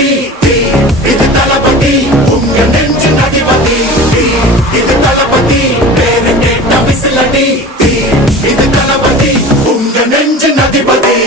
தளபதி இது தளபதி உங்க நெஞ்சு அதிபதி இது தளபதி பேரு கேட்ட விசிலடி இது தளபதி உங்க நெஞ்சு அதிபதி